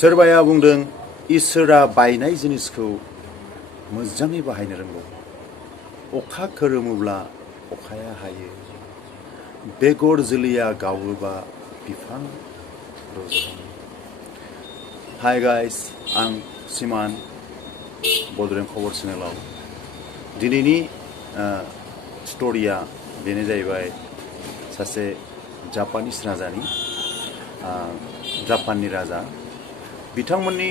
सोरबाया बुंदों इसोरा बायनाय जिनिसखौ मोजाङै बाहायनो रोंगौ। अखा खोरोमोब्ला अखाया हायो, बेगर जोलैया गावोबा बिफां रज'यो। हाय गाइस, आं सिमान बड'लेण्ड खबर चेनेलाव दिनैनि स्ट'रिया बेनो जाहैबाय सासे जापानिस राजानि जापाननि राजा बिथांमोननि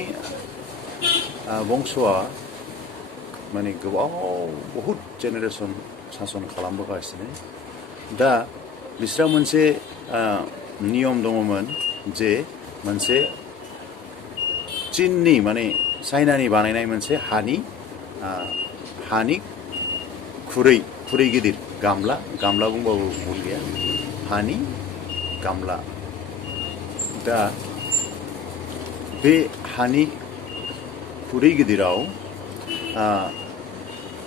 बंस'आ माने गोबाव बहुद जेनेरेसन सासन खालामबोगासिनो। दा बिस्रा मोनसे नियम दङमोन जे मोनसे चीननि माने चाइनानि बानायनाय मोनसे हानि खुरै गिदिर गामला बुंबाबो भुल गैया, हानि गामला। दा बे हानि खुरै गिदिराव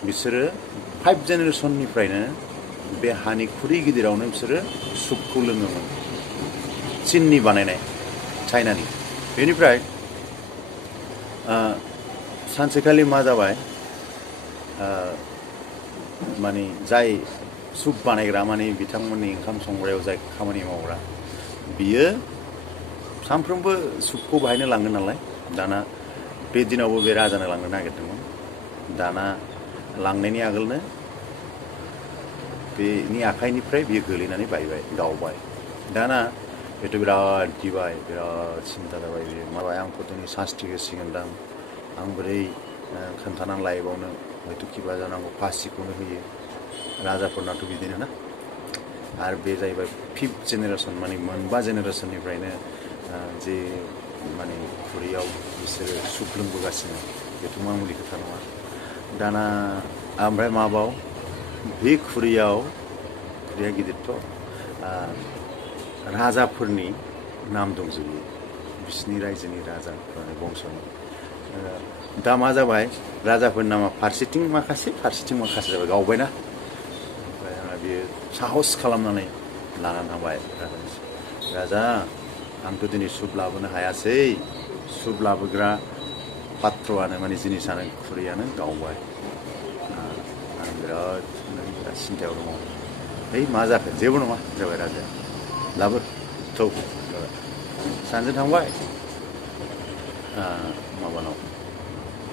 बिसोरो 5 जेनेरेसननिफ्रायनो बे हानि खुरै गिदिरावनो बिसोरो सुपखौ लोङोमोन, चीननि बानायनाय चाइनानि। बेनिफ्राय सानसेखालि मा जाबाय, माने जाय सुप बानायग्रा माने बिथांमोननि ओंखाम संग्रायाव जाय खामानि मावग्रा बियो सानफ्रोमबो सुपखौ बाहायनो लाङो नालाय। दाना बे दिनावबो बे राजानो लांनो नागिरदोंमोन। दाना लांनायनि आगोलनो बेनि आखाइनिफ्राय बियो गोलैनानै गावबाय। दाना बेथ' बिराद गिबाय, बिराद सिन्था जाबाय। बियो माबाय, आंखौ दिनै सास्ति होसिगोनदां, आं बोरै खोन्थानानै लायबावनो, हयथ' किबा जानांगौ फासिखौनो होयो। राजाफोरनाथ' बिदिनो ना। आरो बे जाहैबाय 5th जेनेरेसन, माने 4 जेनेरेसननिफ्रायनो जे माने खुरैयाव बिसोरो सुप लोंबोगासिनो। बेथ' मामुलि खोथा नङा। दाना ओमफ्राय माबाव बे खुरैया गिदिरथ' राजाफोरनि नाम दंजोबो, बिसिनि रायजोनि राजाफोरनि बंस'नि। दा मा जाबाय, राजाफोरनि नामा फारसेथिं माखासे जाबाय, गावबायना। ओमफ्राय बियो साहस खालामनानै लानानै थांबाय राजा, आंथ' दिनै सुप लाबोनो हायासै, सुप लाबोग्रा पात्रआनो माने जिनिसानो खुरैयानो गावबाय। आं बिराद सिन्थायाव दङ। है मा जाखो? जेबो नङा जाबाय राजाया, लाबो थौ जाबाय। सानजों थांबाय माबानाव,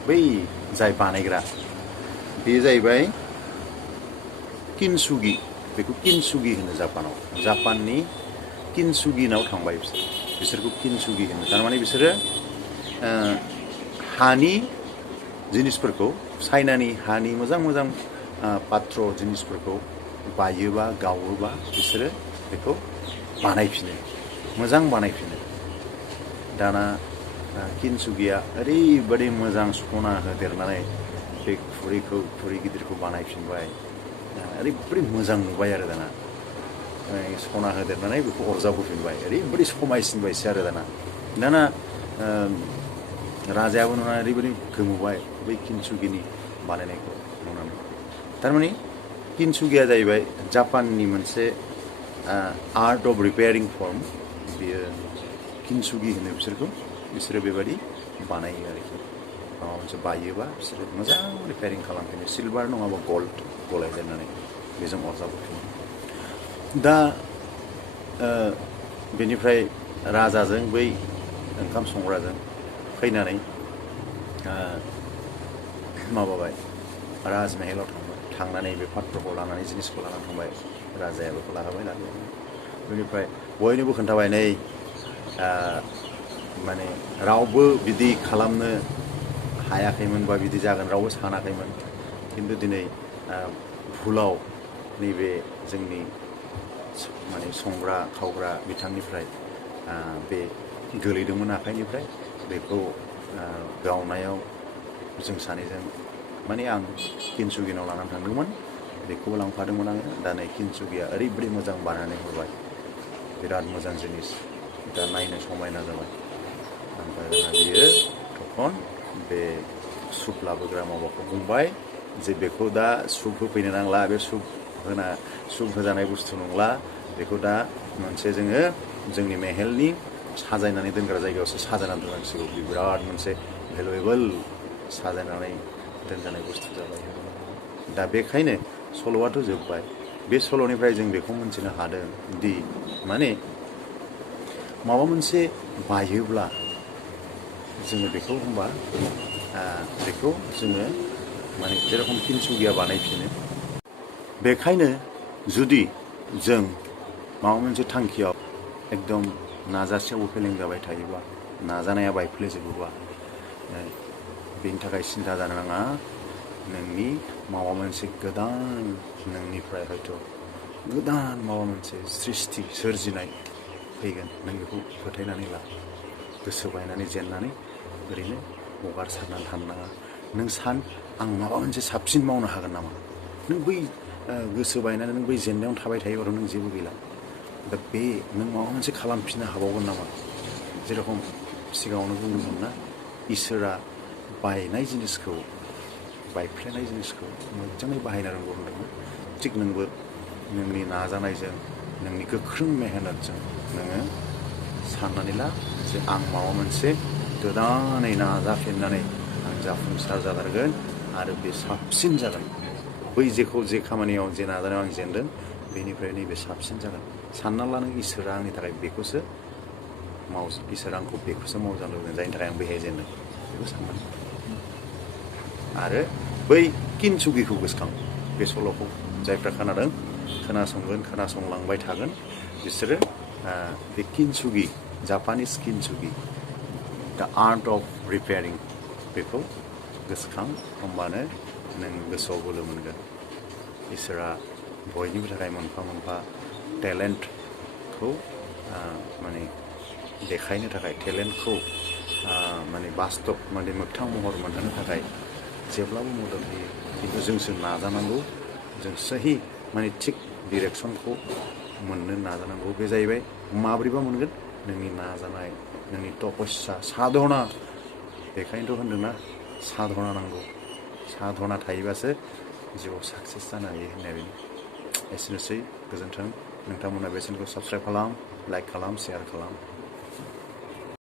बै जाय बानायग्रा बेयो जाहैबाय किनसुगि, बेखौ किनसुगि होनो जापानाव। जापाननि किनसुगिनाव थांबाय बिसोरखौ किनसुगि होनो। थारमाने बिसोरो हानि जिनिसफोरखौ, चाइनानि हानि मोजां पात्र जिनिसफोरखौ बायोबा गावोबा बिसोरो बेखौ मोजां बानायफिनो। दाना किनसुगिया ओरैबायदि मोजां सना होदेरनानै बे खुरै गिदिरखौ बानायफिनबाय। ओरैबायदि मोजां नुबाय आरो दाना सना होदेरनानै बेखौ अरजाबोफिनबाय। ओरैबायदि समायसिनबायसो आरो दाना राजायाबो नुना ओरैबायदि गोमोबाय बै किनसुगिनि बानायनायखौ नुनानै। थारमाने किनसुगिया जाहैबाय जापाननि मोनसे आर्ट अफ रिपेयारिं फर्म। बियो किनसुगि होनो बिसोरो बेबायदि बानायो आरोखि। माबा मोनसे बायोबा बिसोरो मोजां रिपेयारिं खालामफिनो, सिलभार नङाबा गल्ड गलायदेरनानै बेजों अरजाबोफिनो। दा बेनिफ्राय राजाजों बै ओंखाम संग्राजों फैनानै माबाबाय, राजमहलाव थांनानै बे पात्रखौ लानानै, जिनिसखौ लानानै थांबाय। राजाया बेखौ लाबाय। बेनिफ्राय बयनोबो खोन्थाबाय, नै माने रावबो बिदि खालामनो हायाखैमोन बा बिदि जागोन रावबो सानाखैमोन, खिन्थु दिनै भुलाव नैबे जोंनि माने संग्रा खावग्रा बिथांनिफ्राय बे गोलैदोंमोन आखाइनिफ्राय। बेखौ गावनायाव जों सानैजों माने आं किनसुगिनाव लानानै थांदोंमोन, बेखौबो लांफादोंमोन आङो। दा नै किनसुगिया ओरैबायदि मोजां बानायनानै हरबाय, बिराद मोजां जिनिस, दा नायनो समायना जाबाय। ओमफ्राय दाना बियो तखन बे सुप लाबोग्रा माबाखौ बुंबाय जे बेखौ दा सुप होफैनो नांला, बे सुप होजानाय बुस्थु नंला, बेखौ दा मोनसे जोङो जोंनि मेहेलनि साजायनानै दोनग्रा जायगायावसो साजायनानै दोननांसिगौ। बे बिराद मोनसे भेलुएबोल साजायनानै दोनजानाय बुस्थु जाबाय। दा बेखायनो सल'आथ' जोब्बाय। बे सल'निफ्राय जों बेखौ मोनथिनो हादों दि माने माबा मोनसे बायोब्ला जोङो बेखौ होनबा बेखौ जोङो माने जेरखम किनसुगिया बानायफिनो। बेखायनो जुदि जों माबा मोनसे थांखियाव एकदम नाजासेयावबो फेलें जाबाय थायोब्ला, नाजानाया बायफ्लेजोबोबा, बेनि थाखाय सिन्था जानो नाङा। नोंनि माबा मोनसे गोदान, नोंनिफ्राय हयथ' गोदान माबा मोनसे सृष्टि सोरजिनाय फैगोन। नों बेखौ फोथायनानै ला। गोसो बायनानै जेननानै ओरैनो हगारसारनानै थानो नाङा। नों सान, आं माबा मोनसे साबसिन मावनो हागोन नामा? नों बै गोसो बायनानै नों बै जेंनायावनो थाबाय थायोबाथ' नों जेबो गैला। दा बे नों माबा मोनसे खालामफिननो हाबावगोन नामा? जेरखम सिगाङावनो बुंदोंमोन ना, इसोरा बायनाय जिनिसखौ, बायफ्लेनाय जिनिसखौ मोजाङै बाहायनो रोंगौ होनदोंमोन। थिग नोंबो नोंनि नाजानायजों, नोंनि गोख्रों मेहनतजों नोङो साननानै ला जे आं माबा मोनसे गोदानै नाजाफिननानै आं जाफुंसार जाथारगोन आरो बे साबसिन जागोन। बै जे खामानियाव, जे नाजानायाव आं जेनदों, बेनिफ्राय नैबे साबसिन जागोन। सानना ला नों, इसोरा आंनि थाखाय बेखौसो इसोरा आंखौ बेखौसो मावजानो लुबैदों, जायनि थाखाय आं बेहाय जेनदों। बेखौ साननानै आरो बै किनसुगिखौ गोसोखां। बे सल'खौ जायफ्रा खोनादों, खोनासंगोन, खोनासंलांबाय थागोन, बिसोरो बे किनसुगि, जापानिस किनसुगि, दा आर्ट अफ रिपेयारिं, बेखौ गोसोखां। होमबानो नों गोसोआव बोलो मोनगोन। इसोरा बयनिबो थाखाय मोनफा मोनफा टेलेन्टखौ माने देखायनो थाखाय, टेलेन्टखौ माने बास्तब, माने मोगथां महर मोनहोनो थाखाय जेब्लाबो मदद होयो। खिन्थु जोंसो नाजानांगौ, जों सहि माने थिग डिरेक्सनखौ मोननो नाजानांगौ। बे जाहैबाय माब्रैबा मोनगोन? नोंनि नाजानाय, नोंनि तपस्या, साधना। बेखायनोथ' होनदोंना, साधना नांगौ। साधना थायोबासो जिउआव साक्सेस जानो हायो होननाय बायदि। एसेनोसै, गोजोन्थों। नोंथांमोना बे चेनेलखौ साबस्क्राइब खालाम, लाइक खालाम, शेयार खालाम।